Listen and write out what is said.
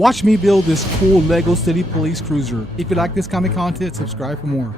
Watch me build this cool LEGO City Police Cruiser. If you like this kind of content, subscribe for more.